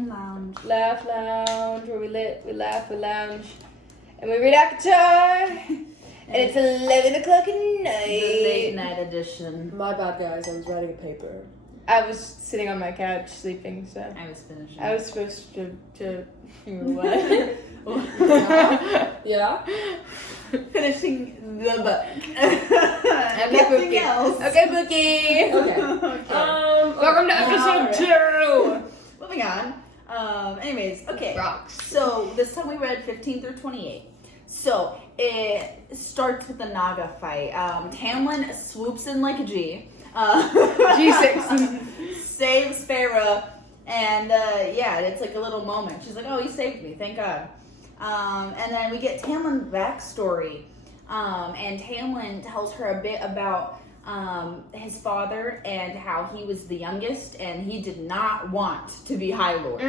and lounge. Laugh lounge, where we laugh, we lounge. And we read ACOTAR. And it's 11 o'clock at night. The late night edition. My bad, guys. I was writing a paper. I was sitting on my couch sleeping, so. I was finishing. I was supposed to what? Yeah? finishing the book. Okay, Nothing Pookie. else. Okay, Pookie. Okay. Welcome to episode 2. Moving on. Anyways, okay. Rocks. So this time we read 15 through 28. So it starts with the Naga fight. Tamlin swoops in like a G. G6. Saves Farah. And it's like a little moment. She's like, oh, you saved me. Thank God. And then we get Tamlin's backstory. And Tamlin tells her a bit about his father and how he was the youngest and he did not want to be High Lord.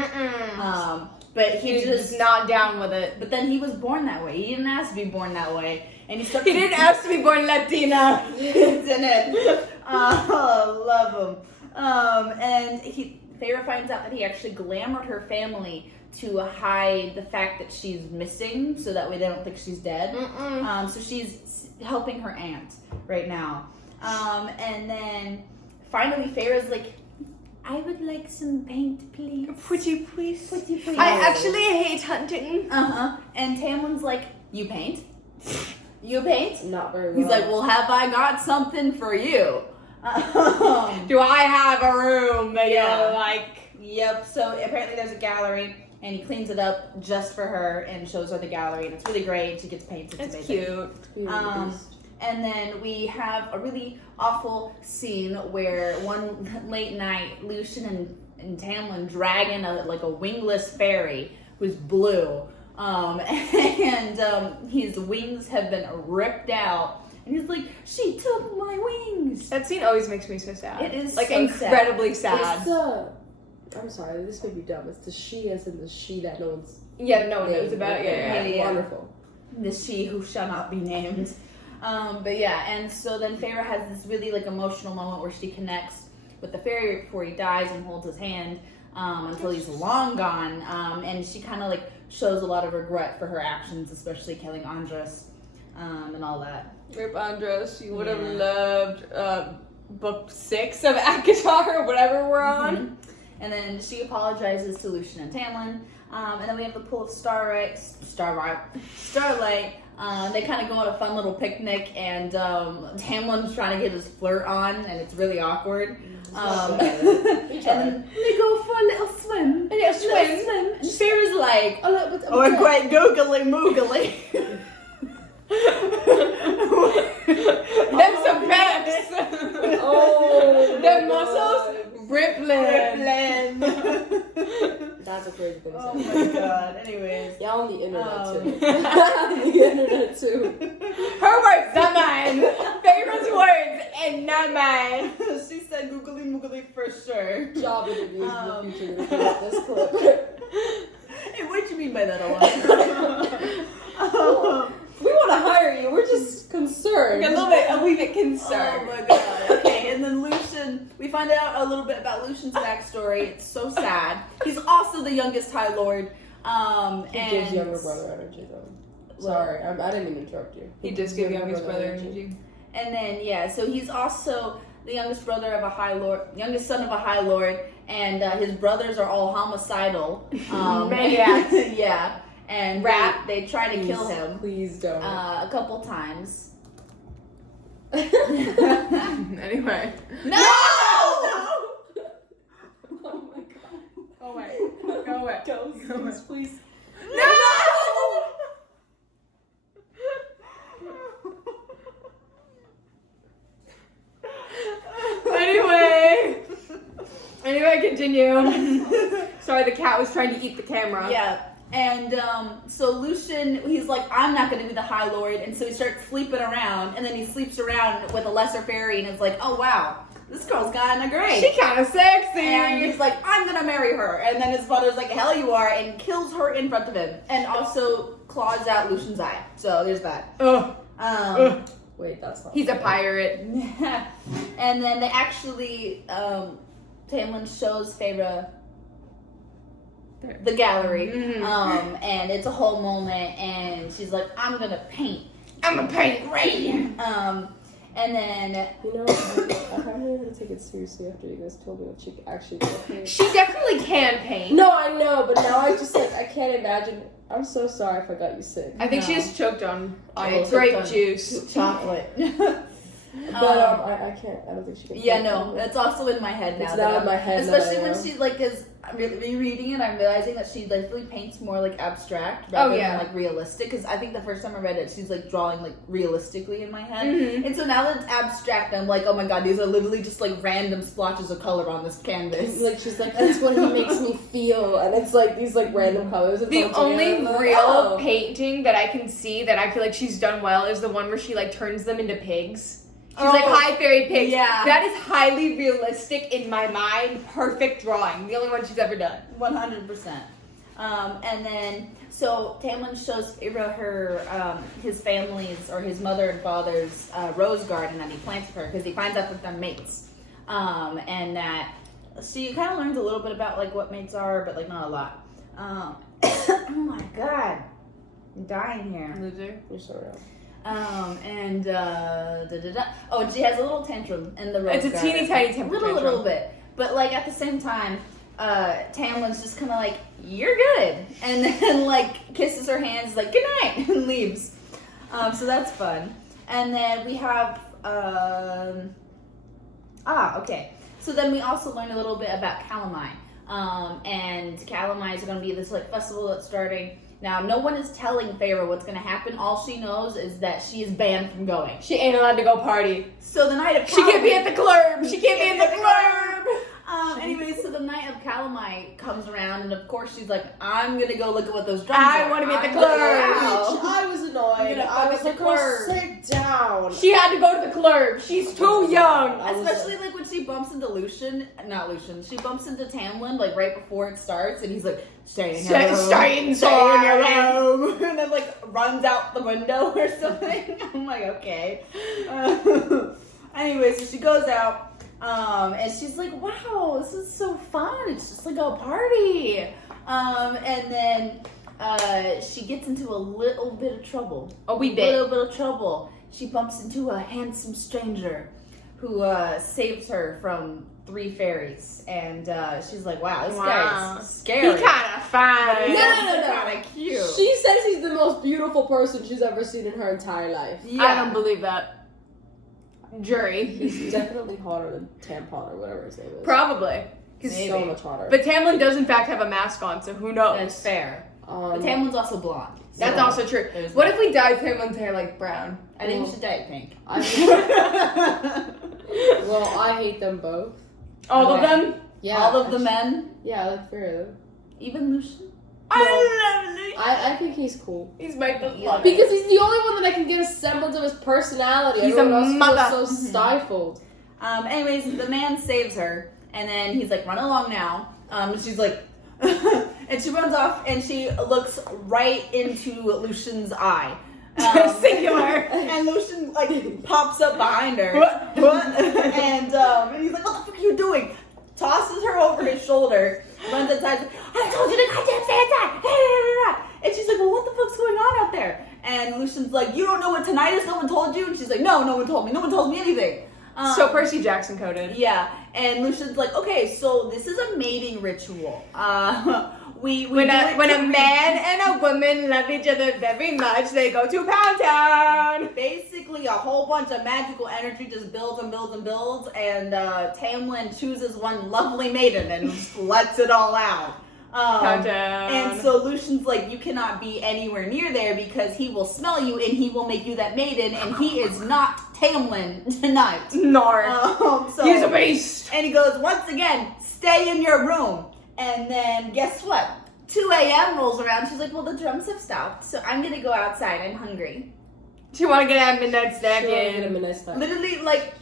But he just not down with it. But then he was born that way. He didn't ask to be born that way. And he didn't ask to be born Latina. Didn't. Love him. And Farah finds out that he actually glamored her family to hide the fact that she's missing, so that way they don't think she's dead. So she's helping her aunt right now. And then finally Farah's like, I would like some paint, please. Pretty please. Pretty please. I actually hate hunting. And Tamlin's like, you paint? You paint? Not very well. He's like, well, have I got something for you? Do I have a room that you like? Yep. So apparently there's a gallery, and he cleans it up just for her and shows her the gallery, and it's really great. She gets painted. It's amazing. cute. And then we have a really awful scene where one late night, Lucian and Tamlin drag in a wingless fairy who's blue. And his wings have been ripped out. And he's like, she took my wings. That scene always makes me so sad. It is like so incredibly sad. It's the... I'm sorry, this may be dumb. It's the she as in the she that no one's... Yeah, no one knows about. Okay. Yeah. Wonderful. The she who shall not be named. And so then Farah has this really emotional moment where she connects with the fairy before he dies and holds his hand until he's long gone. And she kind of shows a lot of regret for her actions, especially killing Andras and all that. Rip Andros, you would have loved book 6 of ACOTAR or whatever we're on. And then she apologizes to Lucian and Tamlin. And then we have the pool of Starlight. They kind of go on a fun little picnic, and Tamlin's trying to get his flirt on, and it's really awkward. And then they go for a little swim. And Farah's like, oh, a great googly moogly. Them some peps. Oh, them muscles rippling. That's a crazy thing to say. Oh my god. Anyways. Yeah, on the internet too. The internet too. Her words, not mine. Favorite words and not mine. She said googly moogly for sure. Job interviews in the future to put up this clip. Hey, what do you mean by that, We want to hire you. We're just concerned. A wee bit concerned. Oh my god. Okay, and then Lucian, we find out a little bit about Lucian's backstory. It's so sad. He's also the youngest High Lord. He gives younger brother energy though. Sorry, I didn't mean to interrupt you. He does give youngest brother energy. And then so he's also the youngest brother of a High Lord, youngest son of a High Lord, and his brothers are all homicidal. Maniacs. Yeah. And they try to kill him. Please don't. A couple times. Anyway. No! Oh my god. Go away. Go away. Ghosts, please. No! Anyway, continue. Sorry, the cat was trying to eat the camera. Yeah. And so Lucian, he's like, I'm not going to be the High Lord. And so he starts sleeping around. And then he sleeps around with a lesser fairy. And is like, oh, wow, this girl's kind of great. She kind of sexy. And he's like, I'm going to marry her. And then his father's like, hell you are. And kills her in front of him. And also claws out Lucian's eye. So there's that. Wait, that's not. He's a pirate. And then they actually, Tamlin shows Farah the gallery. Mm-hmm. And it's a whole moment, and she's like, I'm gonna paint. I'm a paint great. And then You know, I haven't been able to take it seriously after you guys told me that she actually can paint. She definitely can paint. No, I know, but now I just I can't imagine. I'm so sorry if I got you sick. I think No. she just choked on I grape choked on juice. chocolate. But I can't. I don't think she can. Yeah, paint. no, it's also in my head now. It's that now in I'm- my head. Especially now, when yeah. she is rereading it, I'm realizing that she definitely paints more abstract rather than realistic. Because I think the first time I read it, she's drawing realistically in my head. Mm-hmm. And so now that it's abstract, I'm like, oh my god, these are literally just random splotches of color on this canvas. She's like, that's what he makes me feel, and it's these random colors. The only real oh. painting that I can see that I feel like she's done well is the one where she turns them into pigs. She's Oh. hi fairy pigs. Yeah. That is highly realistic in my mind. Perfect drawing. The only one she's ever done. 100%. And then, so Tamlin shows Ira his family's or his mother and father's rose garden that he plants for her because he finds out that they're mates. And that she kind of learns a little bit about what mates are, but not a lot. Oh my god, I'm dying here. Loser. You're so real. And oh, and she has a little tantrum in the rose It's a garden. teeny tiny temper little tantrum. bit, but at the same time, Tamlin's just kind of you're good, and then kisses her hands good night and leaves. So that's fun. And then we have okay. So then we also learn a little bit about Calamine. And Calamine is going to be this festival that's starting. Now, no one is telling Feyre what's going to happen. All she knows is that she is banned from going. She ain't allowed to go party. So the night of She can't be at the club. She can't be at the club. Anyways, so the night of Calamine comes around, and of course she's like, I'm going to go look at what those drums I are. want to be at the I'm club. gonna go." I was annoyed. gonna I fuck was with the like, club. sit down. She had to go to the club. She's too young. I was Especially when she bumps into she bumps into Tamlin right before it starts, and he's like, stay in your room. Stay inside your room. And then runs out the window or something. I'm like, okay. Anyway, so she goes out, and she's like, wow, this is so fun. It's just a party. And then she gets into a little bit of trouble. A wee A bit. little bit of trouble. She bumps into a handsome stranger who saves her from 3 fairies. And she's like, wow, this guy's scary. He kind of fine. No. Kind of cute. She says he's the most beautiful person she's ever seen in her entire life. Yeah. I don't believe that. Jury. He's definitely hotter than Tampon or whatever his name is. Probably. He's Maybe. so much hotter. But Tamlin does in fact have a mask on, so who knows? That's fair. But Tamlin's also blonde. That's so also true. there's What that. if we dyed Tamlin's hair brown? I think you should dye it pink. Well, I hate them both. All Okay. of them? Yeah. All of the men, Yeah, I like fair of them. even Lucian. I love Lucian. I think he's cool. He's my Yeah. Because he's the only one that I can get a semblance of his personality. He's Everyone a else mother. feels so stifled. Anyways, the man saves her, and then he's like, run along now. She's like, and she runs off, and she looks right into Lucian's eye. Singular. And Lucian pops up behind her. What? And he's like, what the fuck are you doing? Tosses her over his shoulder, runs outside, I told you to goddamn say that. And she's like, well, what the fuck's going on out there? And Lucian's like, you don't know what tonight is? No one told you? And she's like, no one told me. No one told me anything. So Percy Jackson coded. Yeah, and Lucian's like, okay, so this is a mating ritual. We When do a it when to a man and a woman love each other very much, they go to Pound Town. basically a whole bunch of magical energy just builds and builds and builds, and Tamlin chooses one lovely maiden and lets it all out. Pound Town. And so Lucian's like, you cannot be anywhere near there because he will smell you and he will make you that maiden, and he is not Tamlin tonight. Narc. So He's a beast. And he goes, once again, stay in your room. And then guess what? 2 a.m. rolls around. She's like, well, the drums have stopped, so I'm going to go outside. I'm hungry. Do you want to get a midnight snack Sure, get him in? a nice snack. Literally,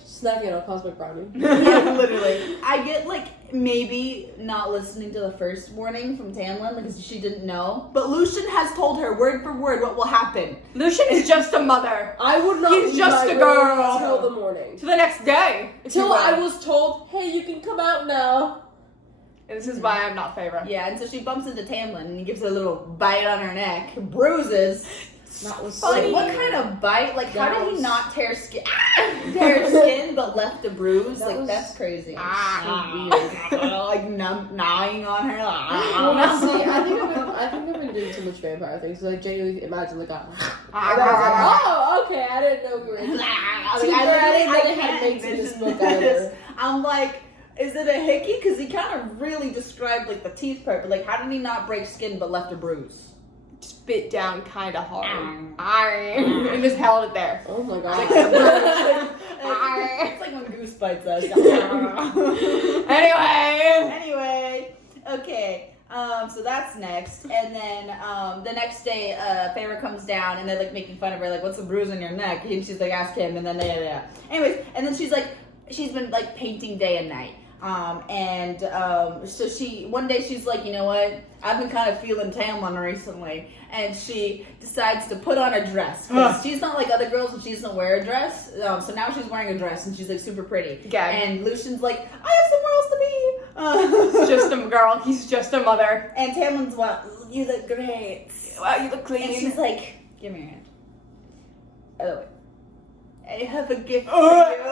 Snacking on a cosmic brownie. yeah, literally. I get, maybe not listening to the first warning from Tamlin because she didn't know. But Lucian has told her word for word what will happen. Lucian's just a mother. I would not He's leave just my a room girl. until the morning. To the next day. Until I was told, hey, you can come out now. This is why I'm not Feyre. Yeah, and so she bumps into Tamlin and he gives her a little bite on her neck, bruises. That was Funny. so What weird. kind of bite? Like, how That did he was- not tear skin? Tear skin, but left a bruise? That Like, was that's crazy. so weird. Like, gnawing on her. Well, now, see, I think I've been doing too much vampire things. So I genuinely imagine like, and I was like, oh, okay, I didn't know we were into I I can't had mates in this envision book either. this. I'm like, is it a hickey? Because he kind of really described like the teeth part, but like, how did he not break skin but left a bruise? Just bit down kind of hard. And just held it there. Oh my god. It's like when Goose bites us. Anyway. Anyway, okay. So that's next, and then the next day, Feyre comes down, and they're like making fun of her, like, "What's the bruise on your neck?" And she's like, "Ask him." And then anyways, and then she's been like painting day and night. So one day she's like, you know what? I've been kind of feeling Tamlin recently, and she decides to put on a dress. 'Cause she's not like other girls, and she doesn't wear a dress. So now she's wearing a dress, and she's like super pretty. Okay. And Lucian's like, I have somewhere else to be. He's just a girl. He's just a mother. And Tamlin's like, you look great. Wow, you look clean. And she's like, give me your hand. Oh, I have a gift for you.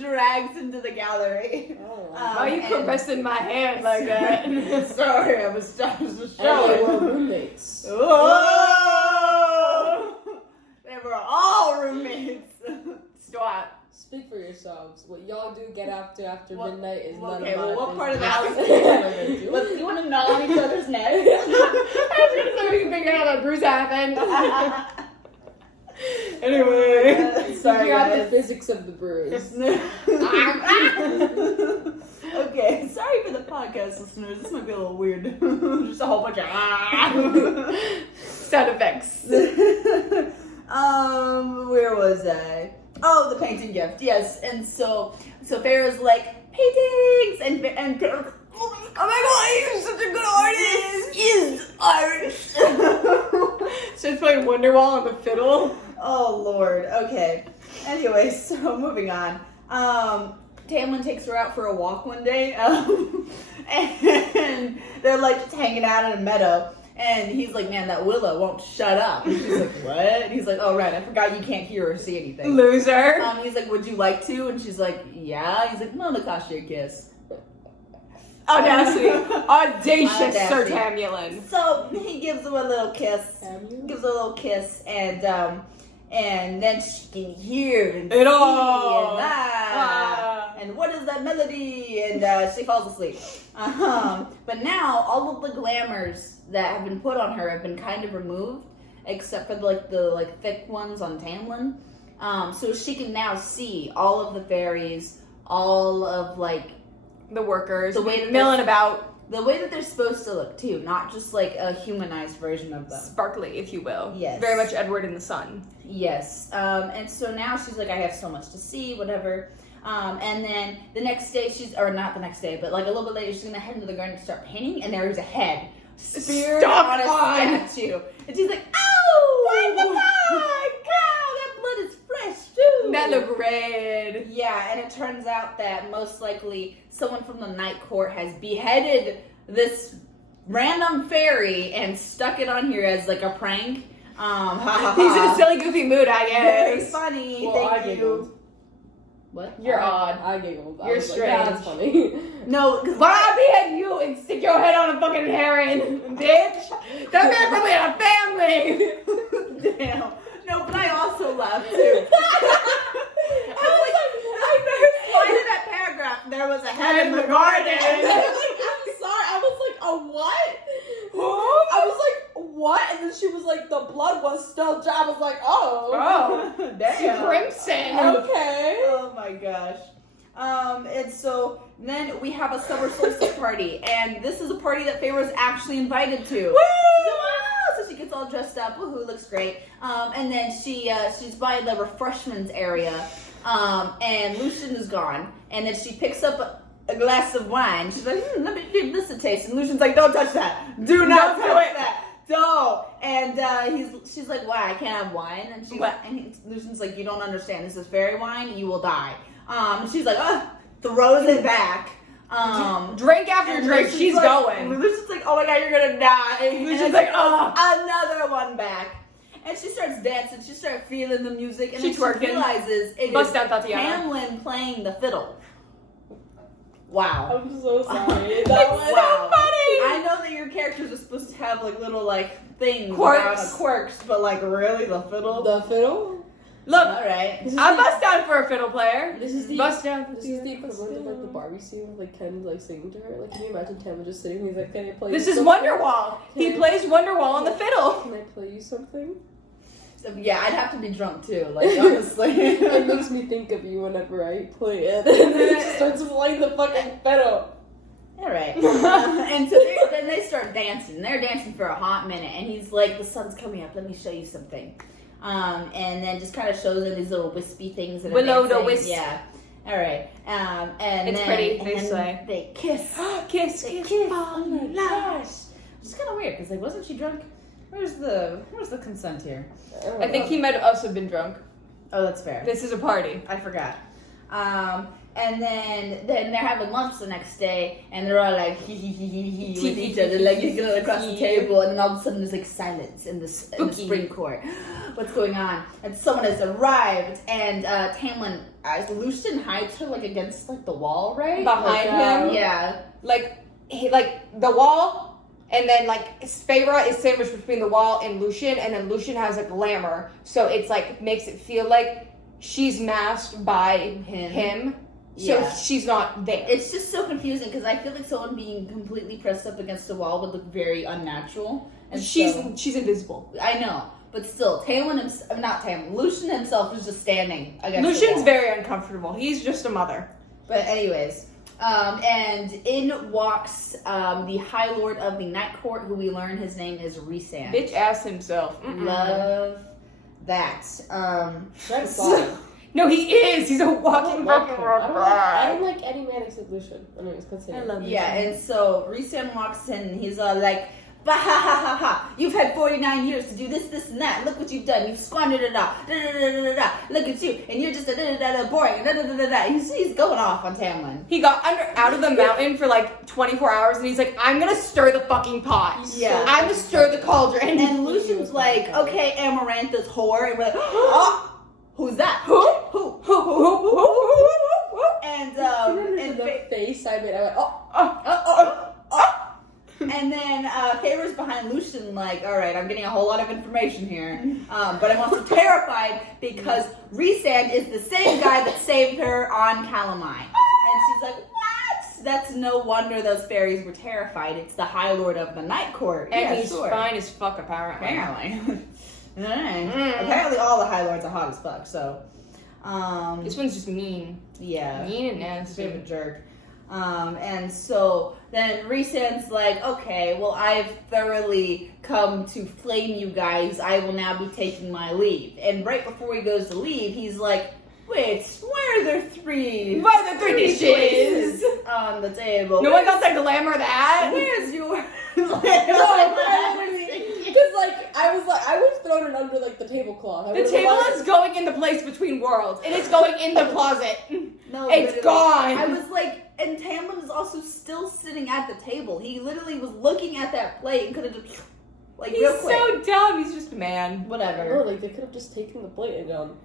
Drags into the gallery. Why are you caressing my hand like that? Sorry, I was just And they showing. were roommates. Oh! They were all roommates. Stop. Speak for yourselves. What y'all do get after What- midnight is none Okay, of my well, what part of the business. house? You want to gnaw on each other's necks? I was gonna say we can figure out how that bruise happened. Anyway, sorry Figure out the guys. physics of the bruise. Okay, sorry for the podcast listeners. This might be a little weird. Just a whole bunch of Sound effects. Where was I? Oh, the painting gift. Yes, and so Farrah's like paintings and oh my god, you're such a good artist. Is art. So it's playing Wonderwall on the fiddle. Oh Lord. Okay. Anyway, so moving on. Tamlin takes her out for a walk one day, and they're like just hanging out in a meadow. And he's like, "Man, that willow won't shut up." And she's like, "What?" And he's like, "Oh right, I forgot you can't hear or see anything." Loser. He's like, "Would you like to?" And she's like, "Yeah." He's like, "Well, it'll cost you a kiss." Audacity. Audacious Sir Audacity. Tamulin. So he gives her a little kiss. And then she can hear and It see all. and and what is that melody? And she falls asleep. But now all of the glamours that have been put on her have been kind of removed, except for the thick ones on Tamlin. So she can now see all of the fairies, all of The workers. The way that milling about. the way that they're supposed to look too, not just like a humanized version of them. Sparkly, if you will. Yes. Very much Edward in the Sun. Yes. And so now she's like, I have so much to see, whatever. And then the next day not the next day, but like a little bit later, she's gonna head into the garden to start painting, and there's a head speared on a statue. And she's like, oh, what the fuck? Cow, that blood is fresh too. That look red. Yeah, and it turns out that most likely someone from the night court has beheaded this random fairy and stuck it on here as like a prank. He's in a silly, goofy mood, I Very guess. funny. Well, Thank I you. giggled. What? You're odd. I giggled. You're I was strange. Like, that's funny. No, because Why I behead you and stick your head on a fucking heron, bitch? That man from in a family. damn. No, but I also laughed too. I was like, I first line of that paragraph. There was a head in the garden. I'm sorry. I was like, a what? I was like, what? And then she was like, the blood was still dry. I was like, oh. Oh, Damn. crimson. Okay. Oh my gosh. And so then we have a summer solstice party, and this is a party that Feyre's actually invited to. So she gets all dressed up. Woohoo, looks great. And then she's by the refreshments area, and Lucian is gone. And then she picks up a glass of wine. She's like, let me give this a taste. And Lucian's like, don't touch that. Do not touch that. No. And she's like, why? I can't have wine. And Lucian's like, you don't understand. This is fairy wine. You will die. And she's like, throws it back. Drink after and drink, Lucian's she's like, going. Lucian's like, oh my god, you're gonna die. And Lucian's it's like, oh. another one back. And she starts dancing, she starts feeling the music, and She then twerking. she realizes it Bust is down Tatiana. Hamlin playing the fiddle. Wow. I'm so sorry. It's That was wow. funny. I know that your characters are supposed to have like little like things Quirks. quirks, but like really the fiddle. the fiddle. Look, All right. I bust down for a fiddle player. This is the Bust down. This is the equivalent of like the Barbie scene with like Ken like singing to her. Like, can you imagine Ken just sitting? He's like, "Can I play?" This you is something? Wonderwall. He Okay. plays Wonderwall on the fiddle. Can I play you something? So, yeah, I'd have to be drunk too. Like honestly. It makes me think of you whenever I play it. And then it just starts playing the fucking fiddle. All right. And so then they start dancing. They're dancing for a hot minute, and he's like, "The sun's coming up. Let me show you something." And then just kind of shows her these little wispy things that are Will-o-the dancing. wisp. Yeah. All right. And It's then, pretty. They and slay. they kiss. Kiss, They kiss. kiss. Oh my gosh. It's kind of weird because like, wasn't she drunk? Where's the consent here? I think he might also have been drunk. Oh, that's fair. This is a party. I forgot. And then they're having lunch the next day, and they're all like hee hee hee hee hee with each other, like looking across the table, and then all of a sudden there's like silence in the spring court. What's going on? And someone has arrived, and Tamlin, Lucian hides her like against like the wall, right? Behind him. Yeah. Like the wall, and then like Feyre is sandwiched between the wall and Lucian, and then Lucian has a glamour, so it's like makes it feel like she's masked by him. So Yeah. she's not there. It's just so confusing because I feel like someone being completely pressed up against the wall would look very unnatural. And she's so- invisible. I know, but still, Lucian himself is just standing against the Lucian's wall. very uncomfortable. He's just a mother. But anyways, and in walks the High Lord of the Night Court, who we learn his name is Rhysand. Bitch ass himself. Mm-mm. Love that. That's fine. No, he is. He's a walking fucking I don't like any man except Lucian. Anyways, continue. I love Yeah, and so Rhysand walks in, and he's all like, "Bah ha ha ha ha! You've had 49 years to do this, this, and that. Look what you've done. You've squandered it all. Da da da da da da. Look at you, and you're just a da da da da boring. Da da da da da." He's going off on Tamlin. He got out of the mountain for like 24 hours, and he's like, "I'm gonna stir the fucking pot. Yeah. I'm gonna stir the cauldron." And Lucian's like, "Okay, Amarantha's whore," and we're like, "Oh, who's that? Who? Who?" And the face I made, I went, and then Feyre's behind Lucian, like, all right, I'm getting a whole lot of information here, but I'm also terrified because Rhysand is the same guy that saved her on Calamine, and she's like, what? That's no wonder those fairies were terrified. It's the High Lord of the Night Court, And yeah, he's sure. fine as fuck, apparently. Apparently. Apparently, all the High Lords are hot as fuck. So, This one's just mean. yeah. Mean and He's a bit of a nasty. jerk. And so then Rhysand's like, okay, well, I've thoroughly come to flame you guys. I will now be taking my leave. And right before he goes to leave, he's like, wait, why are there three? Why are there three dishes? On the table? No one got to glamour that. Where's your? because like I was thrown it under like the tablecloth. The table is going in the place between worlds, and it's going in the closet. No, It's literally. gone. I was like, and Tamlin is also still sitting at the table. He literally was looking at that plate and could have just, like, He's real quick. so dumb. He's just a man. Whatever. like they could have just taken the plate and gone.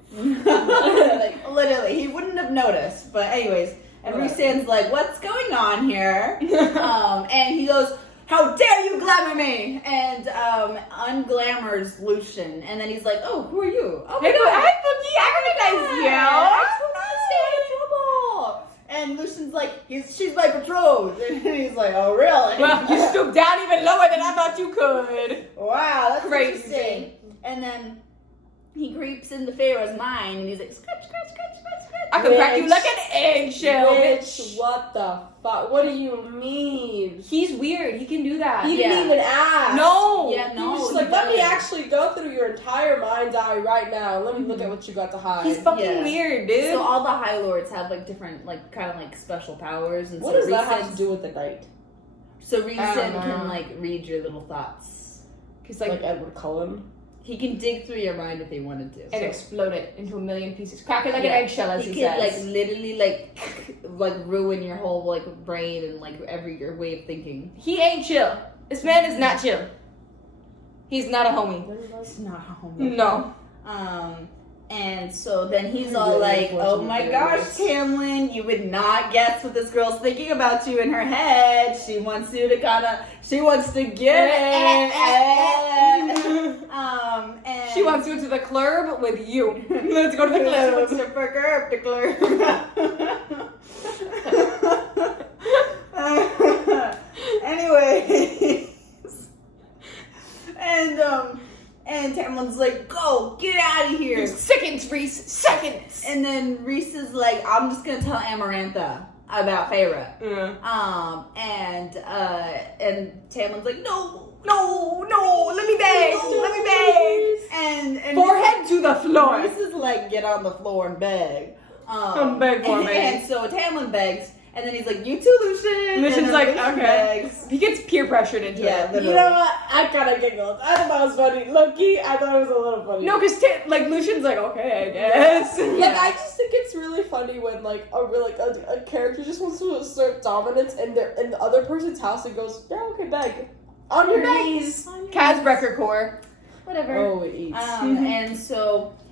Like, literally, he wouldn't have noticed. But anyways, and Right. Rhysand's like, what's going on here? And he goes, how dare you glamour me? And unglamours Lucian. And then he's like, oh, who are you? Oh my Hey, god. hi, Pookie. I recognize you. I told you to stay out of trouble. And Lucian's like, she's my betrothed. And he's like, oh, really? Well, you stooped down even lower than I thought you could. Wow, that's Crazy. interesting. And then he creeps into Pharaoh's mind, and he's like, scratch, scratch, scratch, scratch, scratch. I could crack you Bitch. like an eggshell, bitch. Bitch, what the fuck? What do you mean? He's weird. He can do that. He Yeah. didn't even ask. No. Yeah, He no. was just he like, let me doesn't. actually go through your entire mind's eye right now. Let me look at what you got to hide. He's fucking Yeah. weird, dude. So all the High Lords have like different, like kind of like special powers, and What so does that have to Rhysand- do with the night? So I Rhysand don't know. can like read your little thoughts. Cause Like Edward Cullen? He can dig through your mind if he wanted to. And explode it into a million pieces. Crack it like an eggshell, as he could says. like literally like ruin your whole like brain and like your way of thinking. He ain't chill. This man is not chill. He's not a homie. It's not home. No. And so then he's all like, "Oh my gosh, Tamlin, you would not guess what this girl's thinking about you in her head. She wants you to she wants to get it." And She wants to go to the club with you. Let's go to the She club. wants to fuck her up the club. Anyways, and Tamlin's like, "Go, get out of here." Seconds, Reese. Seconds. And then Reese is like, "I'm just gonna tell Amarantha about Feyre." Yeah. And Tamlin's like, "No, Let me beg. Let me beg. And Forehead to the floor. Reese is like, "Get on the floor and beg." Beg for me. And so Tamlin begs, and then he's like, "You too, Lucian." Lucian's And like, then Lucian okay. begs. He gets peer pressured into Yeah, it. literally. You know what? I kind of giggled. I thought that was funny. Low-key, I thought it was a little funny. No, because Lucian's like, okay, I guess. Like, I just think it's really funny when, like, a character just wants to assert dominance in the other person's house and goes, "Yeah, okay, beg. On your knees." Kazbrecker core. Whatever. Oh, it eats.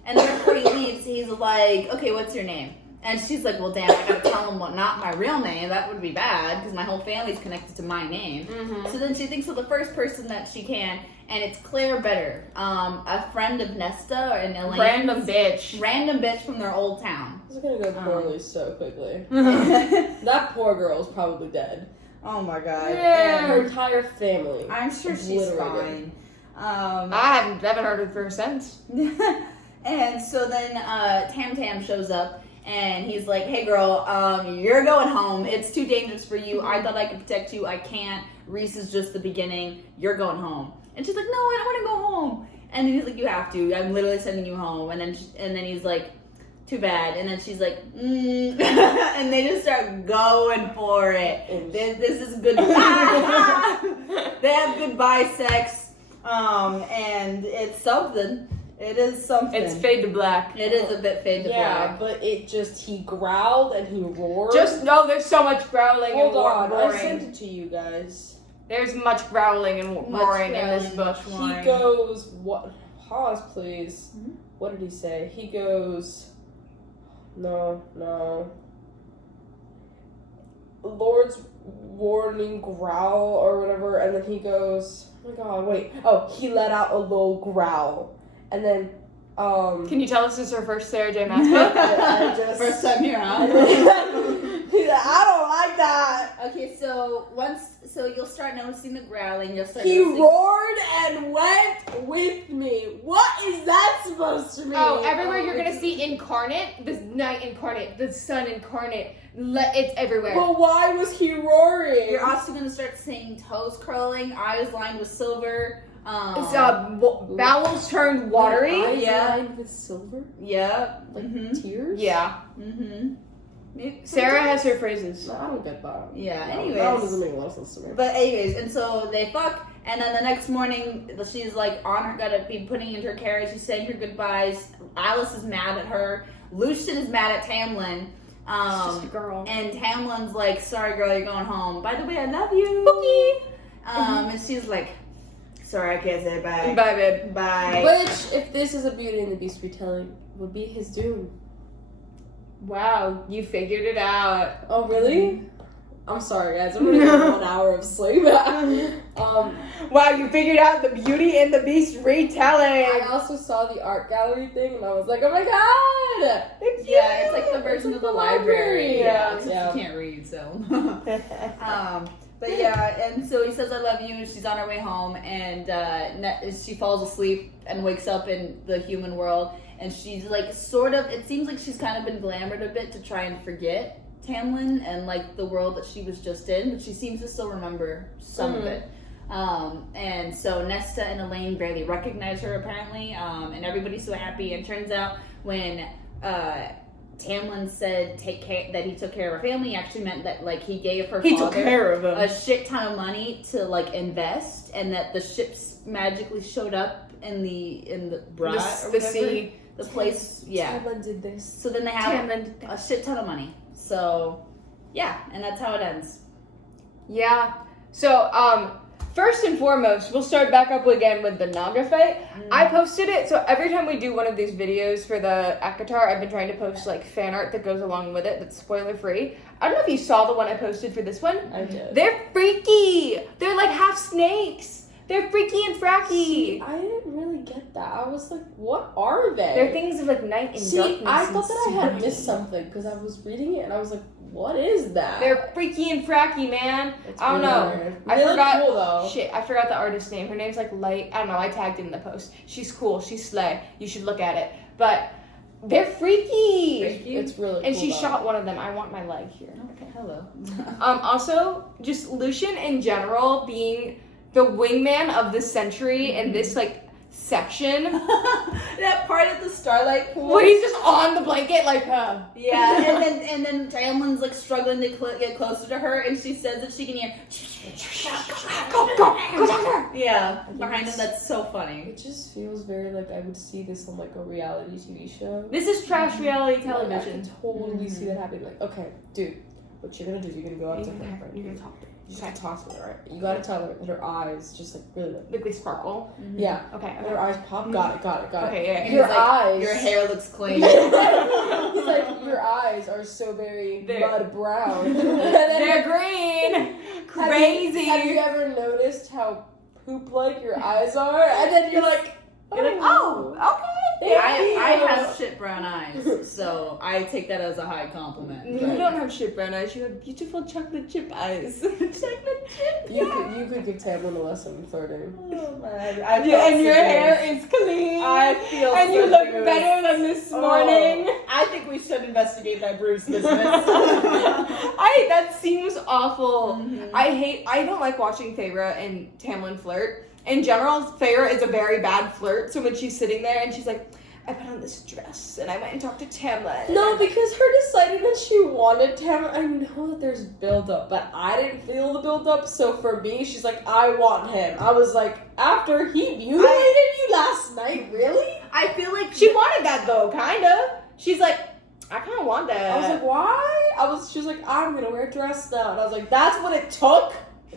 And then before he leaves, he's like, "Okay, what's your name?" And she's like, "Well, damn, I gotta tell him what, not my real name. That would be bad because my whole family's connected to my name." Mm-hmm. So then she thinks of the first person that she can, and it's Claire Better, a friend of Nesta and Elaine. Random bitch. Random bitch from their old town. This is gonna go poorly so quickly. Oh That poor girl's probably dead. my god. Yeah. Her entire family. I'm sure she's Obliterated. fine. I haven't heard of her since. And so then Tam Tam shows up and he's like, "Hey girl, you're going home. It's too dangerous for you. I thought I could protect you. I can't. Reese is just the beginning. You're going home." And she's like, "No, I don't want to go home." And he's like, "You have to. I'm literally sending you home." And then he's like, "Too bad." And then she's like, and they just start going for it. This is good. They have goodbye sex. And it's something. It is something. It's fade to black. It is a bit fade to Yeah, black. but he growled and he roared. There's so much growling Hold and on, roaring. I sent it to you guys. There's much growling and roaring in this book. He goes, what? Pause, please. Mhm. What did he say? He goes, no. Lord's warning growl or whatever, and then he goes, oh my god, wait. Oh, he let out a low growl. And then, Can you tell us this is her first Sarah J. Maas book? I just- First time here, huh? He's like, I don't like that. Okay, so you'll start noticing the growling. You'll start. He noticing... roared and went with me. What is that supposed to mean? Oh, everywhere you're gonna see incarnate, the night incarnate, the sun incarnate. It's everywhere. But why was he roaring? You're also gonna start seeing toes curling, eyes lined with silver. It's bowels turned watery. Eyes Yeah. lined with silver? Yeah. Like Mhm. tears? Yeah. Mhm. Sarah has her phrases. No, I don't get that. Yeah. No, Anyways. that one doesn't make a lot of sense to me. But anyways, and so they fuck, and then the next morning she's like on her, gotta be putting into her carriage. She's saying her goodbyes. Alice is mad at her. Lucian is mad at Tamlin. Just a girl. And Tamlin's like, "Sorry, girl, you're going home. By the way, I love you." Pookie. And she's like, "Sorry, I can't say it back. Bye, babe. Bye." Which, if this is a Beauty and the Beast retelling, would be his doom. Wow, you figured it out. Oh, really? I'm sorry, guys. I'm gonna get 1 hour of sleep. Wow, you figured out the Beauty and the Beast retelling. I also saw the art gallery thing, and I was like, oh my god! Yeah, it's like the version of the library. Yeah. Except you can't read, so. But yeah, and so he says, "I love you." She's on her way home, and she falls asleep and wakes up in the human world. And she's like, sort of, it seems like she's kind of been glamored a bit to try and forget Tamlin and like the world that she was just in, but she seems to still remember some of it. And so Nesta and Elaine barely recognize her apparently, and everybody's so happy. And turns out when Tamlin said that he took care of her family, he actually meant that like he gave her father of him. a shit ton of money to like invest, and that the ships magically showed up the brat or The whatever. sea. The place, yeah. Tamlin did this. So then they have a shit ton of money. So, yeah, and that's how it ends. Yeah. So, first and foremost, we'll start back up again with the Naga fight. I posted it, so every time we do one of these videos for the ACOTAR, I've been trying to post, like, fan art that goes along with it that's spoiler-free. I don't know if you saw the one I posted for this one. I did. They're freaky! They're, like, half snakes! They're freaky and fracky! See, I didn't really get that. I was like, what are they? They're things of, like, night and darkness. See, I thought that I had spooky. missed something because I was reading it and I was like, what is that? They're freaky and fracky, man. It's I don't really know. weird. I Really forgot. cool, though. Shit, I forgot the artist's name. Her name's like Light. I don't know. I tagged it in the post. She's cool. She's slay. You should look at it. But they're freaky. It's really cool. And she though. shot one of them. I want my leg here. Okay, hello. Also, just Lucian in general being the wingman of the century in this like section. That part at the Starlight Pool. Where he's just on the blanket like Yeah, and then Tamlin's like struggling to get closer to her, and she says that she can hear. go. Yeah, behind him. That's so funny. It just feels very like I would see this on like a reality TV show. This is trash reality Like, I television. can totally see that happening. Like, okay, dude, what you're gonna do is you're gonna go up to her. Right? You're gonna talk to her. You gotta talk to her, right? You gotta tell her that her eyes just like really like, Like they sparkle. yeah. Okay. Her eyes pop. Got it. Okay, yeah. And Your he's like, eyes. Your hair looks clean. He's like, your eyes are so very mud brown. And then- They're green. Crazy. Have you ever noticed how poop-like your eyes are? And then you're like, oh, okay. I have shit brown eyes, so I take that as a high compliment. You don't have shit brown eyes. You have beautiful chocolate chip eyes. Chocolate chip. You could give Tamlin a lesson in flirting. Oh, man. And your hair is clean. I feel And so you look bruised. better than this morning. Oh, I think we should investigate that bruise business. That seems awful. Mhm. I don't like watching Feyre and Tamlin flirt. In general, Feyre is a very bad flirt. So when she's sitting there and she's like, I put on this dress and I went and talked to Tamlin. No, because her deciding that she wanted Tamlin, I know that there's build-up, but I didn't feel the build-up, so for me, she's like, I want him. I was like, after he mutilated you last night, really? I feel like She wanted that though, kinda. She's like, I kinda want that. I was like, why? She was like, I'm gonna wear a dress now. And I was like, that's what it took?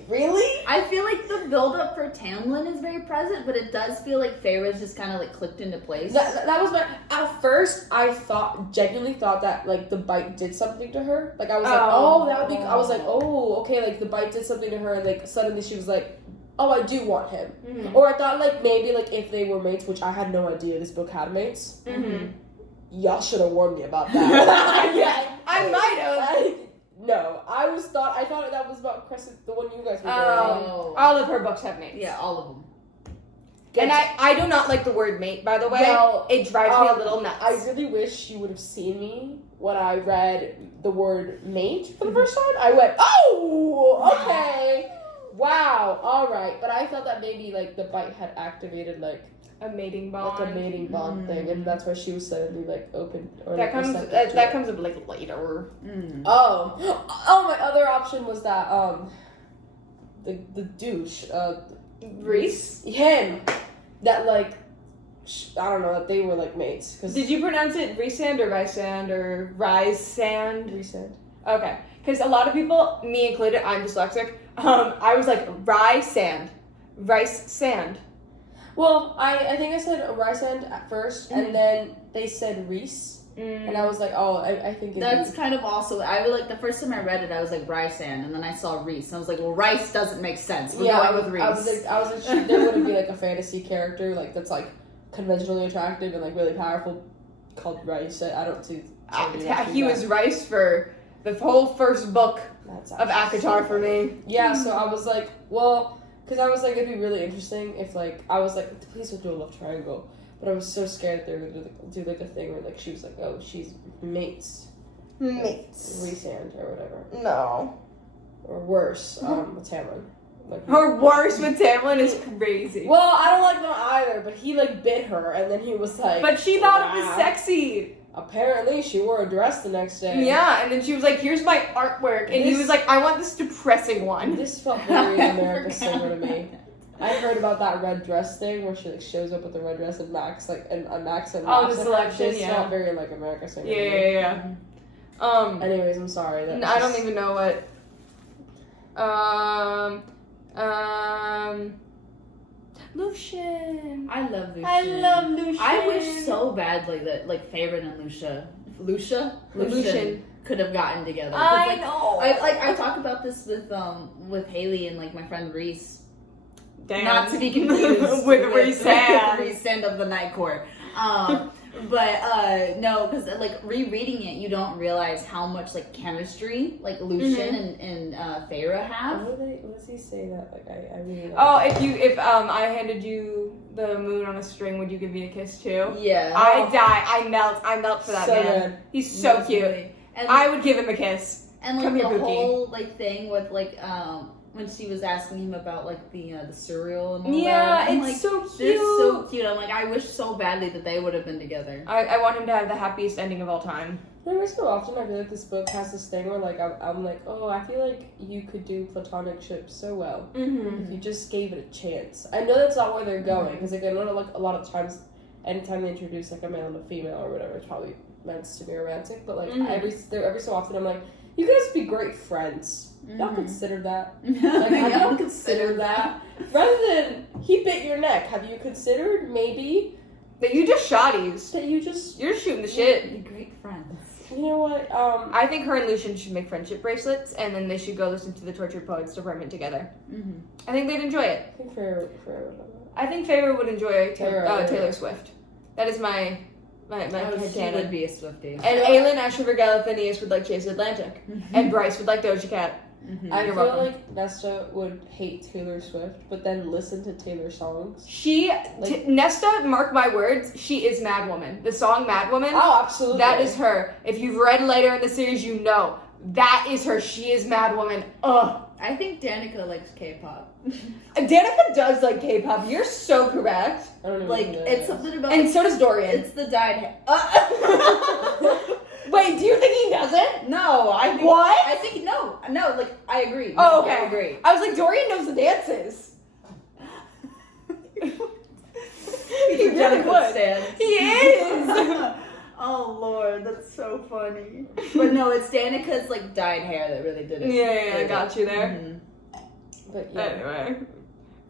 Really? I feel like the build-up for Tamlin is very present, but it does feel like Feyre's just kind of like clicked into place. That was my. At first, I genuinely thought that like the bite did something to her. Like I was like, oh, that would be. I was like, oh, okay, like the bite did something to her, and like suddenly she was like, oh, I do want him. Mhm. Or I thought like maybe like if they were mates, which I had no idea this book had mates. Mhm. Y'all should have warned me about that. Yeah, I might have. No, I thought that was about Crescent, the one you guys were doing. Oh. All of her books have mates. Yeah, all of them. And I do not like the word mate, by the way. Well, it drives me a little nuts. I really wish you would have seen me when I read the word mate for the first time. I went, oh, okay, wow, all right. But I felt that maybe like the bite had activated like a mating bond. a mating bond thing, and that's why she was suddenly like open. Or That like, comes receptive to that it. comes up like later. Mm. Oh, my other option was that the douche Reese? him that like I don't know that they were like mates because Did you pronounce it Rysand or Rysand or Rysand? recent. Okay, because a lot of people, me included, I'm dyslexic. I was like Rysand, rice sand. Well, I think I said Rysand at first, and then they said Reese, and I was like, oh, I think That's kind of also. I would like the first time I read it, I was like Rysand, and then I saw Reese, and I was like, well, Rice doesn't make sense. We're going with Reese. I was like, there wouldn't be like a fantasy character like that's like conventionally attractive and like really powerful called Rice. I don't see. He was Rice for the whole first book of ACOTAR for me. Yeah, so I was like, well, because I was like, it'd be really interesting if like I was like, please don't do a love triangle. But I was so scared that they were gonna do like a thing where like she was like, oh, she's mates. Resand or whatever. No. Or worse, with Tamlin. Like, Her worse with Tamlin is crazy. well, I don't like them either, but he like bit her and then he was like, But she thought it was "Wow." sexy. Apparently she wore a dress the next day. Yeah, and then she was like, here's my artwork. And he This- was like, I want this depressing one. This felt very America Singer to me. I heard about that red dress thing where she like shows up with the red dress and Max and Max and Oh, the selection, It's not very like America Singer. Yeah. Anyways, I'm sorry. I don't even know what. Lucian. I love Lucian. I love Lucian. I wish so badly that like Farron and Lucian could have gotten together. 'Cause, I like, know. I talk about this with Haley and like my friend Reese. Damn. Not to be confused with Reese and Reese and of the Night Court. But no, because like rereading it, you don't realize how much like chemistry like Lucian and Feyre have. What does he say that like I really like? Oh, if I handed you the moon on a string, would you give me a kiss too? Yeah, I die. I melt for that So man. good. He's so cute. And I would give him a kiss. And like Come the here, Pookie. whole like thing with like when she was asking him about like the cereal and all Yeah, that. I'm it's like, so cute. They're so cute. I'm like, I wish so badly that they would have been together. I want him to have the happiest ending of all time. Every so often, I feel like this book has this thing where like I'm like, oh, I feel like you could do platonic ships so well Mm-hmm. if you just gave it a chance. I know that's not where they're going because like I know like a lot of times, anytime they introduce like a male and a female or whatever, it's probably meant to be romantic. But like every so often, I'm like, you guys be great friends. Y'all consider that. Like, have y'all considered that? Rather than he bit your neck, have you considered maybe That you just shotties. that you just You're shooting the shit. You're great friends. you know what? I think her and Lucian should make friendship bracelets, and then they should go listen to the Tortured Poets Department together. Mm-hmm. I think they'd enjoy it. I think Farrah would love that. I think Feyre would enjoy Taylor. Taylor Swift. That is my She headcanon. would be a Swiftie. And Aelin, Asher, Galifianakis would like Chase Atlantic. And Bryce would like Doja Cat. I You're feel welcome. like Nesta would hate Taylor Swift, but then listen to Taylor songs. Nesta, mark my words, she is Mad Woman. The song Mad Woman, Oh, absolutely. that is her. If you've read later in the series, you know. That is her. She is Mad Woman. Ugh. I think Danica likes K-pop. Danica does like K-pop. You're so correct. I don't even Like know it's that. something about. And so does Dorian. It's the dyed hair. Wait, do you think he doesn't? No, I think. What? I think no. Like I agree. Oh, No, okay. I agree. I was like, Dorian knows the dances. He really would. He is. Oh Lord, that's so funny. But no, it's Danica's like dyed hair that really did it. Yeah, I got you there. Mhm. But yeah. Anyway,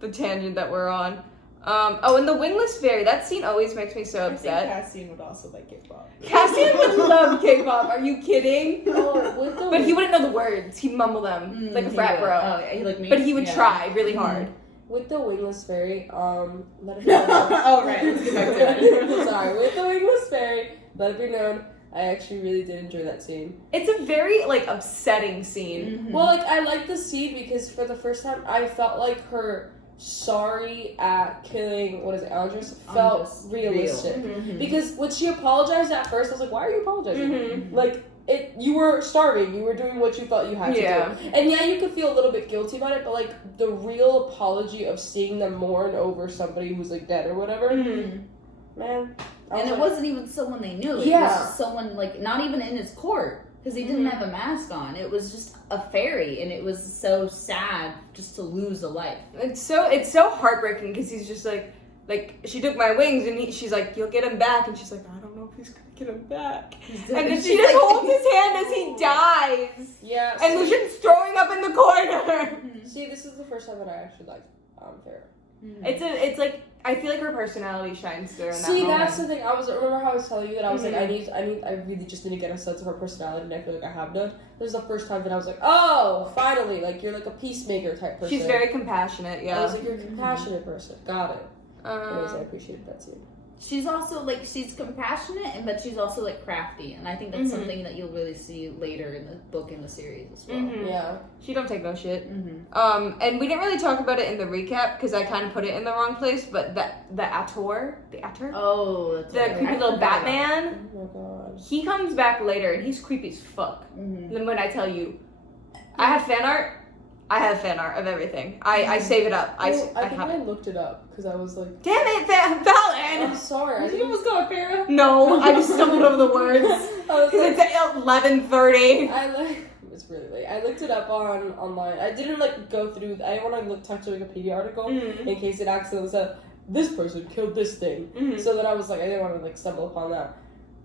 the tangent that we're on. And the wingless fairy. That scene always makes me so upset. Cassian would also like K-pop. Cassian would love K-pop. Are you kidding? Oh, with the But he wouldn't know the words. He'd mumble them like a frat bro. Oh, yeah, he like me. But he would Yeah. try really hard. with the wingless fairy, let it be known. Oh right, let's get back to that. Sorry, with the wingless fairy, let it be known. I actually really did enjoy that scene. It's a very like upsetting scene. Mhm. Well, like I liked the scene because for the first time I felt like her sorry at killing Andres felt Andres. realistic. Real. Mhm. Because when she apologized at first, I was like, "Why are you apologizing?" Mhm. Like you were starving. You were doing what you thought you had to Yeah. do. And yeah, you could feel a little bit guilty about it, but like the real apology of seeing them mourn over somebody who's like dead or whatever, Mhm. man. I And was it like, wasn't even someone they knew. It was Yeah. just someone like not even in his court because he didn't have a mask on. It was just a fairy, and it was so sad just to lose a life. It's so heartbreaking because he's just like she took my wings and she's like, you'll get him back, and she's like, I don't know if he's gonna get him back. And then she just holds his hand as he dies. yeah. And Lucian's throwing up in the corner. See, this is the first time that I actually liked Farrah. It's like I feel like her personality shines through in that See, moment. that's the thing. Remember how I was telling you that I was like, I really just need to get a sense of her personality, and I feel like I have done. This is the first time that I was like, oh, finally, like you're like a peacemaker type person. She's very compassionate. I Yeah. was like, you're a compassionate person. Got it. Anyways, I Um, appreciated that scene. She's also like she's compassionate, but she's also like crafty, and I think that's something that you'll really see later in the book and the series as well. Mhm. Yeah. she don't take no shit. Mm-hmm. And we didn't really talk about it in the recap because I kind of put it in the wrong place. But the ACOTAR, Oh, that's the right. creepy I little forgot about Batman, Oh my god. he comes back later and he's creepy as fuck. that. Mhm. Then when I tell you, I have fan art of everything. I save it up. I think have I it. looked it up because I was like, Damn it, I'm Fallon! sorry. I You didn't- almost got Farrah. No, I just stumbled over the words I was because like, it's at 11:30. I like. It's it's really late. I looked it up online. I didn't like go through. I didn't want to touch the Wikipedia article in case it accidentally said this person killed this thing. So then I was like, I didn't want to like stumble upon that.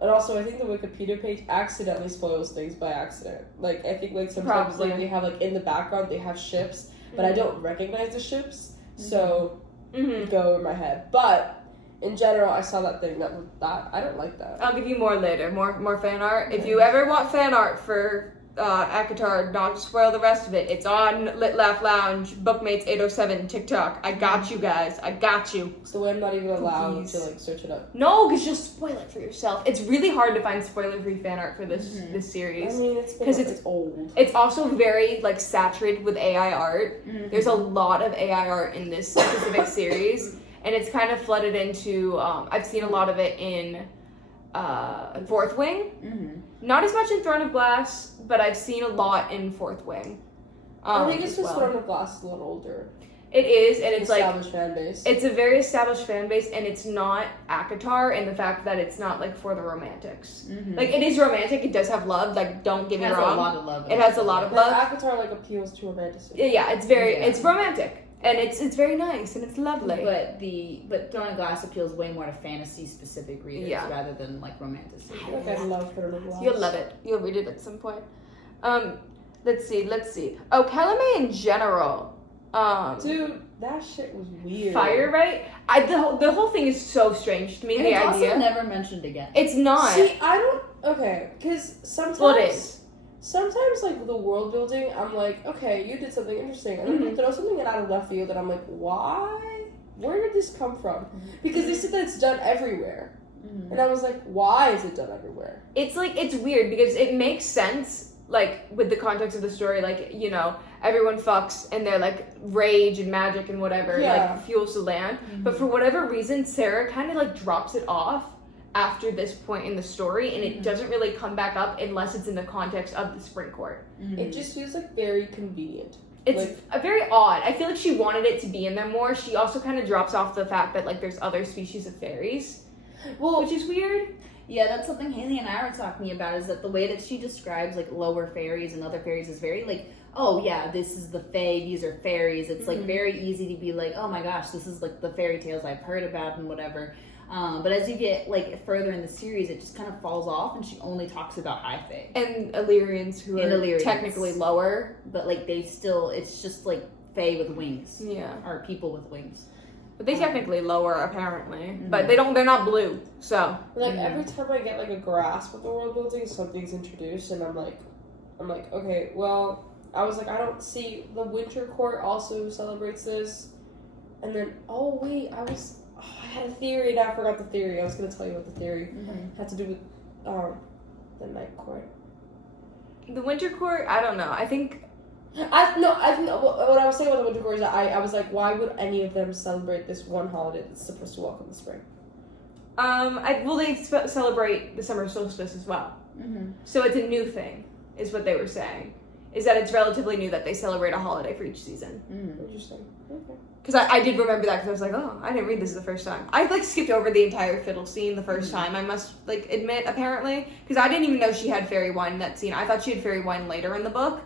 And also, I think the Wikipedia page accidentally spoils things by accident. Like, I think, like, sometimes, like, they have, like, in the background, they have ships, but I don't recognize the ships, so go in my head. But, in general, I saw that thing, that I don't like that. I'll give you more later, more fan art. If you ever want fan art for ACOTAR, not to spoil the rest of it, it's on Lit Laugh Lounge, Bookmates 807, TikTok. I got you guys. I got you. It's the way I'm not even allowed to, like, search it up. No, because you'll spoil it for yourself. It's really hard to find spoiler-free fan art for this series. I mean, it's old. It's also very, like, saturated with AI art. There's a lot of AI art in this specific series, and it's kind of flooded into, I've seen a lot of it in Fourth Wing. Not as much in Throne of Glass, but I've seen a lot in Fourth Wing. I think it's just Throne of Glass is a little older. It is, and it's established fan base. It's a very established fan base, and it's not ACOTAR in the fact that it's not like for the romantics. Like, it is romantic. It does have love. Like, don't get me wrong. It has a lot of love. It has a lot of love. ACOTAR like appeals to romanticism. Yeah, it's romantic. And it's very nice and it's lovely. But Throne of Glass appeals way more to fantasy specific readers rather than like romanticism. I love Throne of Glass. You'll love it. You'll read it at some point. Let's see. Oh, Calumet in general. Dude, that shit was weird. Fire, right? The whole thing is so strange to me. And the it's idea. also never mentioned again. It's not. See, I don't. Okay, because sometimes. Well, it is. Sometimes, like, the world building, I'm like, okay, you did something interesting. And then you throw something out of left field, and I'm like, why? Where did this come from? Because they said that it's done everywhere. And I was like, why is it done everywhere? It's, like, it's weird, because it makes sense, like, with the context of the story, like, you know, everyone fucks, and they're, like, rage and magic and whatever, like, fuels the land. But for whatever reason, Sarah kind of, like, drops it off after this point in the story, and it doesn't really come back up unless it's in the context of the Spring Court. It just feels like very convenient. It's like, very odd. I feel like she wanted it to be in there more. She also kind of drops off the fact that like there's other species of fairies, which is weird. Yeah, that's something Haley and I were talking about, is that the way that she describes like lower fairies and other fairies is very like, oh yeah, this is the fae, these are fairies. It's like very easy to be like, oh my gosh, this is like the fairy tales I've heard about and whatever. But as you get like further in the series, it just kind of falls off, and she only talks about high fae and Illyrians who are technically lower, but like they still, it's just like fae with wings, yeah, or people with wings. But they technically lower apparently, but they're not blue. So like every time I get like a grasp of the world building, something's introduced, and I'm like, okay, well, I was like, I don't see the Winter Court also celebrates this, and then I had a theory and I forgot the theory. I was going to tell you what the theory had to do with the Night Court. The Winter Court, I don't know. I think what I was saying about the Winter Court is that I was like, why would any of them celebrate this one holiday that's supposed to welcome the spring? They celebrate the summer solstice as well. So it's a new thing, is what they were saying. Is that it's relatively new that they celebrate a holiday for each season. Interesting. Okay. Because I did remember that, because I was like, oh, I didn't read this the first time. I like skipped over the entire fiddle scene the first time, I must like admit, apparently. Because I didn't even know she had fairy wine in that scene. I thought she had fairy wine later in the book.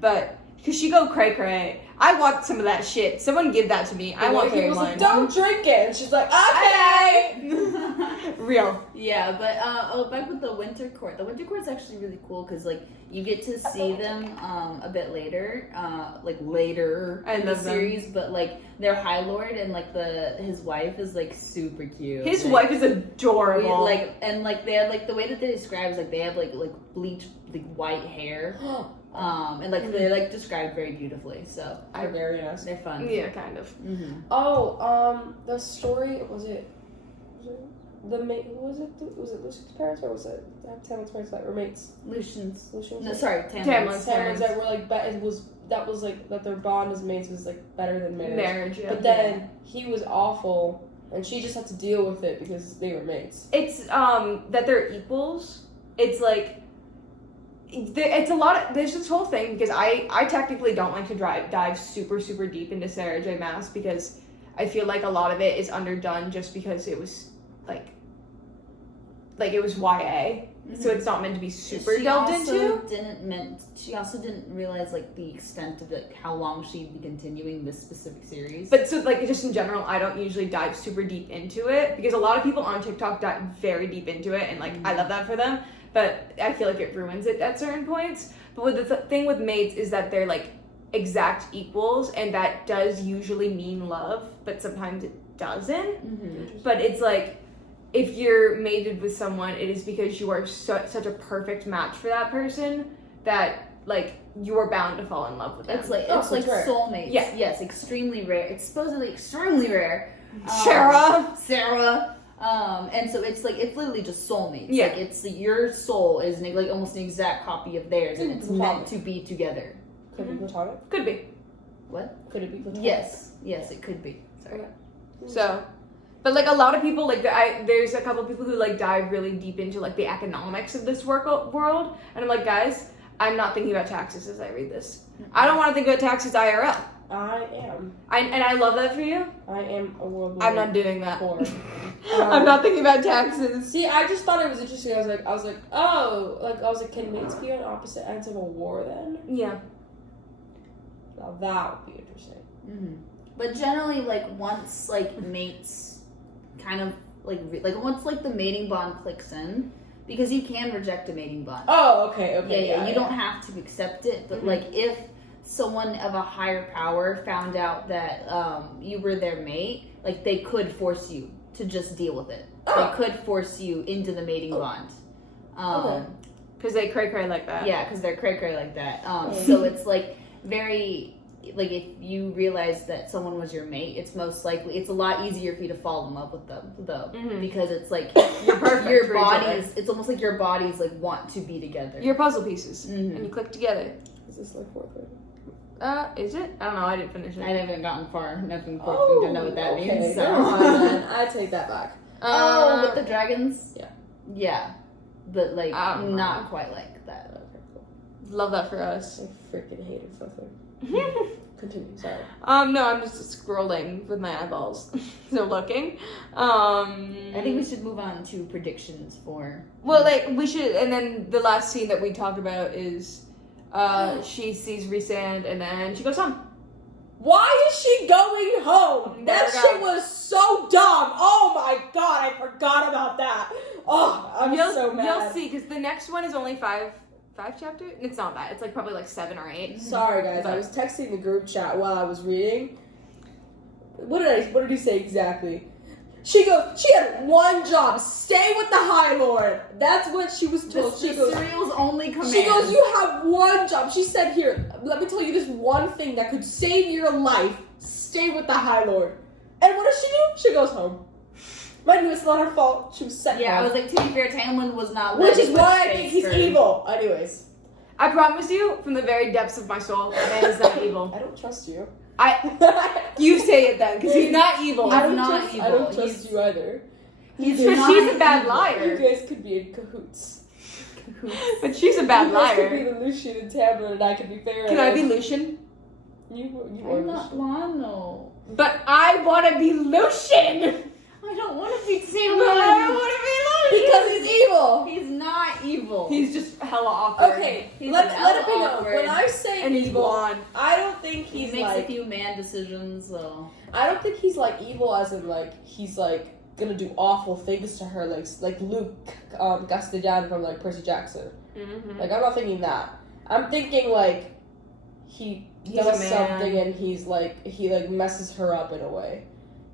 But, because she go cray-cray. I want some of that shit. Someone give that to me. I want fairy wine. Like, don't drink it. And she's like, okay. Real. Yeah, but back with the Winter Court. The Winter Court's actually really cool, because like you get to see them a bit later, later in the series. But like they're High Lord, and like his wife is like super cute. His wife is adorable. And they have like the way that they describe is like they have like bleached like white hair. And like they're like described very beautifully, so they're very nice. They're fun. Yeah, kind of. The story was it Lucian's parents, or was it Tamlin's parents that were mates? Lucian's. No, sorry, Tamlin's parents that were like that was like that their bond as mates was like better than marriage. Yeah. But then he was awful, and she just had to deal with it because they were mates. It's that they're equals. It's like. It's a lot of, there's this whole thing, because I technically don't like to dive super, super deep into Sarah J. Maas, because I feel like a lot of it is underdone just because it was like it was YA, so it's not meant to be super She delved also into. She also didn't realize like the extent of like how long she'd be continuing this specific series. But so like just in general, I don't usually dive super deep into it because a lot of people on TikTok dive very deep into it, and like I love that for them. But I feel like it ruins it at certain points. But with the thing with mates is that they're like exact equals, and that does usually mean love, but sometimes it doesn't. But it's like, if you're mated with someone, it is because you are such a perfect match for that person that like you are bound to fall in love with them. It's like rare. soulmates. Yeah. Yes, extremely rare. It's supposedly extremely rare. Sarah. And so it's literally just soulmates. Yeah. Like it's your soul is like almost an exact copy of theirs, and it's meant Platonic. to be together. Could it be platonic? Could be. What? Could it be platonic? Yes, it could be. Sorry. So, but like a lot of people, like there's a couple of people who like dive really deep into like the economics of this world, and I'm like, guys, I'm not thinking about taxes as I read this. I don't want to think about taxes IRL. I am. And I love that for you. I am a world. I'm not doing that. Poor. I'm not thinking about taxes. See, I just thought it was interesting. I was like, can mates be on opposite ends of a war then? Yeah. Now that would be interesting. Mm-hmm. But generally, like once like mates, kind of like once like the mating bond clicks in, because you can reject a mating bond. Oh, okay. Yeah. You don't have to accept it, but like if someone of a higher power found out that you were their mate, like they could force you to just deal with it. They could force you into the mating bond. Okay. Because they cray like that. Yeah, because they're cray like that. So it's like very, like if you realize that someone was your mate, it's most likely, it's a lot easier for you to fall in love with them though. Because it's like You're perfect your for each other. bodies, it's almost like your bodies like want to be together. You're puzzle pieces, and you click together. Is this like fourth grade? Is it? I don't know. I didn't finish it. I haven't gotten far enough in fourth to know what that means. So. Never mind then. I take that back. With the dragons? Yeah. Yeah. But like I don't know. not quite like that. Okay, cool. Love that for us. I freaking hated fourth grade. Continue. Sorry. No, I'm just scrolling with my eyeballs. So looking. I think we should move on to predictions for. Well, like we should, and then the last scene that we talked about is, she sees Rhysand and then she goes home. Why is she going home? That Never shit was so dumb. Oh my god, I forgot about that. Oh, I'm so mad. You'll see, because the next one is only five chapters. It's not that. It's like probably like 7 or 8. Sorry guys, I was texting the group chat while I was reading. What did he say exactly? She had one job, stay with the High Lord. That's what she was told. The Serial's only command. She goes, you have one job. She said, here, let me tell you this one thing that could save your life. Stay with the High Lord. And what does she do? She goes home. Mind you, it's not her fault. She was sent Yeah, home. I was like, to be fair, Tamlin was not. Which is letting why much I think space he's for- evil. Anyways. I promise you, from the very depths of my soul, that man is not evil. I don't trust you. You say it then, because he's not evil. I don't not I don't evil. trust you either. He's But not she's a bad evil. liar. You guys could be in cahoots. But she's a bad You guys could be liar. the Lucian and Tamlin, and I could be Farrah. Can I be Lucian? You are I'm not Lucian. Lano. But I want to be Lucian. I don't want to be But Tamlin. I want to be Lucian. Because he's evil. He's not evil. He's just hella awkward. Okay, He's let an it be known. awkward. When I say And he's evil, blonde. I don't think He he's makes like. a few man decisions, so. I don't think he's like evil as in like he's like gonna do awful things to her like Luke gusted down from like Percy Jackson. Mm-hmm. Like I'm not thinking that. I'm thinking like he He's does a man. something and he like messes her up in a way,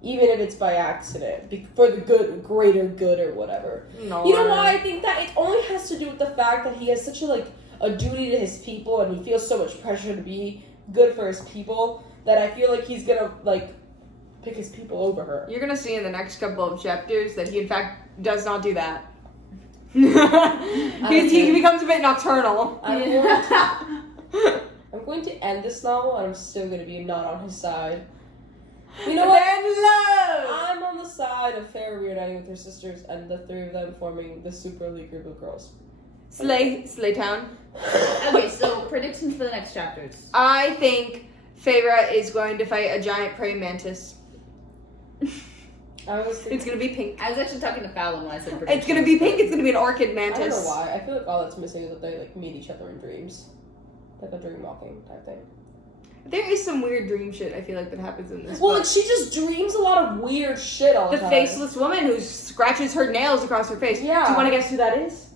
even if it's by accident, for the greater good or whatever. No. You know why I think that? It only has to do with the fact that he has such a duty to his people and he feels so much pressure to be good for his people that I feel like he's gonna like pick his people over her. You're gonna see in the next couple of chapters that he in fact does not do that. he becomes a bit nocturnal. I'm going to end this novel and I'm still going to be not on his side. You know what? I'm on the side of Farrah reuniting with her sisters and the 3 of them forming the Super League group of girls. Slaytown. Okay, so predictions for the next chapters. I think Feyre is going to fight a giant praying mantis. I was thinking, It's gonna be pink. I was actually talking to Fallon when I said It's gonna be pink. It's gonna be an orchid I don't mantis. know why. I feel like all that's missing is that they like meet each other in dreams, like a dream walking type thing. There is some weird dream shit I feel like that happens in this. Well, book. like she just dreams a lot of weird shit all the The time. faceless woman who scratches her nails across her face. Yeah. Do you want to guess who that is?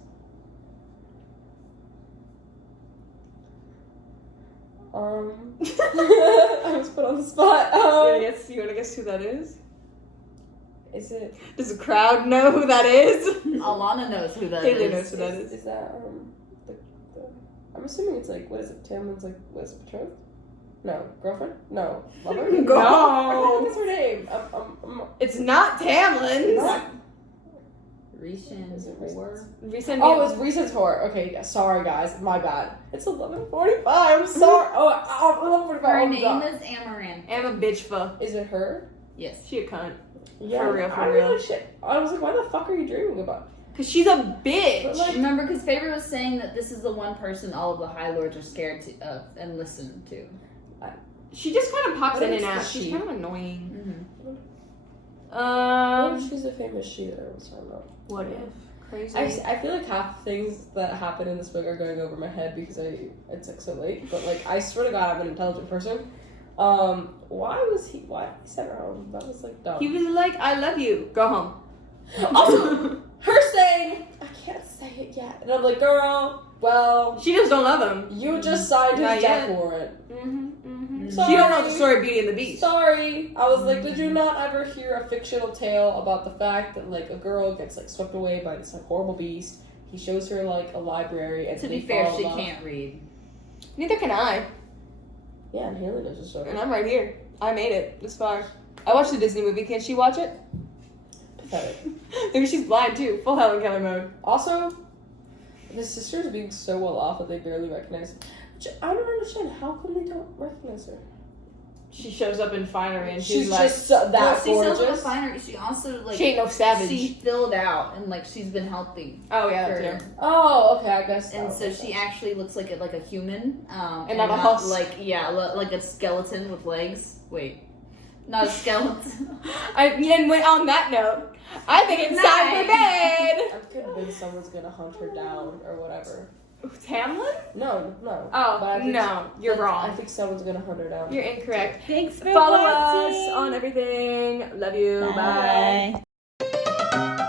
I was put on the spot. You wanna guess who that is? Is it? Does the crowd know who that is? Alana knows who that Haley is. knows who that is. Is that the, I'm assuming it's like, what is it? Tamlin's like, what is it, betrothed? No, girlfriend? No, lover? No. I think that's her name. It's not Tamlin's. Not- Rishan Is it or Recent. Oh, it's recent tour. Okay, yeah, sorry guys, my bad. It's 11:45. I'm sorry. 11:45. her Oh, name God. is Amaranth. I'm a bitch fuck. Is it her? Yes. She a cunt. Yeah, For real, I for real. really shit. I was like, why the fuck are you dreaming about? Cause she's a bitch. But, like, Remember, because Favor was saying that this is the one person all of the High Lords are scared of and listen to. She just kind of pops What in is and out. the She's she? kind of annoying. What if she's a famous she that I was talking about? What if? Crazy. I feel like half the things that happen in this book are going over my head because it's like so late. But like I swear to God, I'm an intelligent person. Why did he send her home? That was like dumb. He was like, "I love you. Go home." Also, her saying, "I can't say it yet," and I'm like, "Girl, well, She just don't love him. you just signed Not his death yet. warrant." Mm-hmm. Sorry. She don't know the story of Beauty and the Beast. Sorry. I was like, did you not ever hear a fictional tale about the fact that like a girl gets like swept away by this like horrible beast? He shows her like a library, and To they be fair, fall in she love. can't read. Neither can I. Yeah, and Haley knows the story. And I'm right here. I made it this far. I watched the Disney movie. Can she watch it? Pathetic. Maybe she's blind too. Full Helen Keller mode. Also, the sisters are being so well off that they barely recognize. I don't understand. How come they don't recognize her? She shows up in finery and She's she's like, just that Well, she sells gorgeous. at a finery. She also like she ain't no savage. she filled out and like she's been healthy. Oh yeah, for- that too. Oh, okay, I guess. And that so makes she sense. actually looks like a human, And not a husk. like like a skeleton with legs. Wait, not a skeleton. And on that note, I think it's time for bed. I'm convinced someone's gonna hunt her down or whatever. Tamlin? No. Oh, But I think no, you're I wrong. think someone's gonna hunt her down. You're incorrect. Thanks for Follow watching. us on everything. Love you. Bye. Bye.